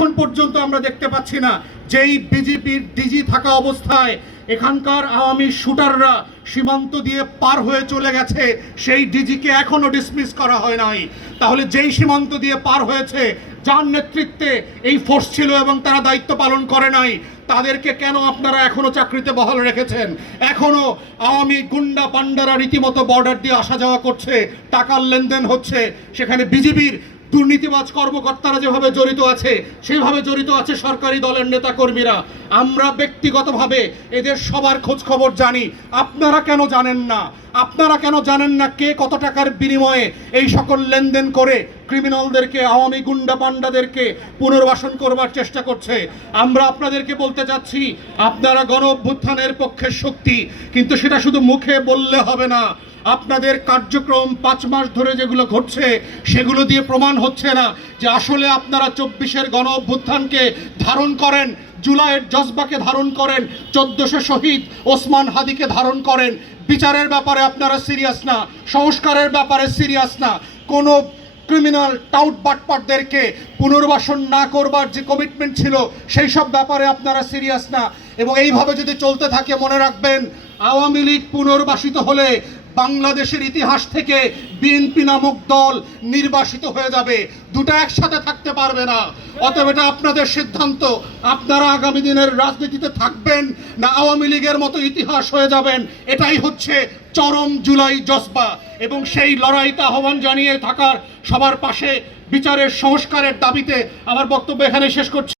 এখন পর্যন্ত আমরা দেখতে পাচ্ছি না যেই বিজেপির ডিজি থাকা অবস্থায় এখানকার আওয়ামী শুটাররা সীমান্ত দিয়ে পার হয়ে চলে গেছে, সেই ডিজিকে এখনো ডিসমিস করা হয় নাই। তাহলে যেই সীমান্ত দিয়ে পার হয়েছে, যার নেতৃত্বে এই ফোর্স ছিল এবং তারা দায়িত্ব পালন করে নাই, তাদেরকে কেন আপনারা এখনো চাকরিতে বহাল রেখেছেন? এখনো আওয়ামী গুন্ডা পান্ডারা রীতিমতো বর্ডার দিয়ে আসা যাওয়া করছে, টাকার লেনদেন হচ্ছে। সেখানে বিজেপির দুর্নীতিবাজ কর্মকর্তারা যেভাবে জড়িত আছে, সেইভাবে জড়িত আছে সরকারি দলের নেতাকর্মীরা। আমরা ব্যক্তিগতভাবে এদের সবার খোঁজ খবর জানি। আপনারা কেন জানেন না? আপনারা কেন জানেন না কে কত টাকার বিনিময়ে এই সকল লেনদেন করে ক্রিমিনালদেরকে, আওয়ামী গুন্ডা পান্ডাদেরকে পুনর্বাসন করবার চেষ্টা করছে? আমরা আপনাদেরকে বলতে চাচ্ছি, আপনারা গণ অভ্যুত্থানের পক্ষের শক্তি, কিন্তু সেটা শুধু মুখে বললে হবে না। আপনাদের কার্যক্রম 5 মাস ধরে যেগুলো ঘটছে, সেগুলো দিয়ে প্রমাণ হচ্ছে না যে আসলে আপনারা 24-এর গণ অভ্যুত্থানকে ধারণ করেন, জুলাইয়ের জজবাকে ধারণ করেন, 1400 শহীদ ওসমান হাদিকে ধারণ করেন। বিচারের ব্যাপারে আপনারা সিরিয়াস না, সংস্কারের ব্যাপারে সিরিয়াস না, কোনো ক্রিমিনাল টাউট বাটপাটদেরকে পুনর্বাসন না করবার যে কমিটমেন্ট ছিল সেই সব ব্যাপারে আপনারা সিরিয়াস না। এবং এইভাবে যদি চলতে থাকে, মনে রাখবেন, আওয়ামী লীগ পুনর্বাসিত হলে বাংলাদেশের ইতিহাস থেকে বিএনপি নামক দল নির্বাসিত হয়ে যাবে। দুটো একসাথে থাকতে পারবে না। অতএব এটা আপনাদের সিদ্ধান্ত। আপনারা আগামী দিনের রাজনীতিতে থাকবেন না আওয়ামী লীগের মতো ইতিহাস হয়ে যাবেন, এটাই হচ্ছে চরম জুলাই জজবা। এবং সেই লড়াইতে আহ্বান জানিয়ে থাকার সবার পাশে বিচারের সংস্কারের দাবিতে আমার বক্তব্য এখানে শেষ করছি।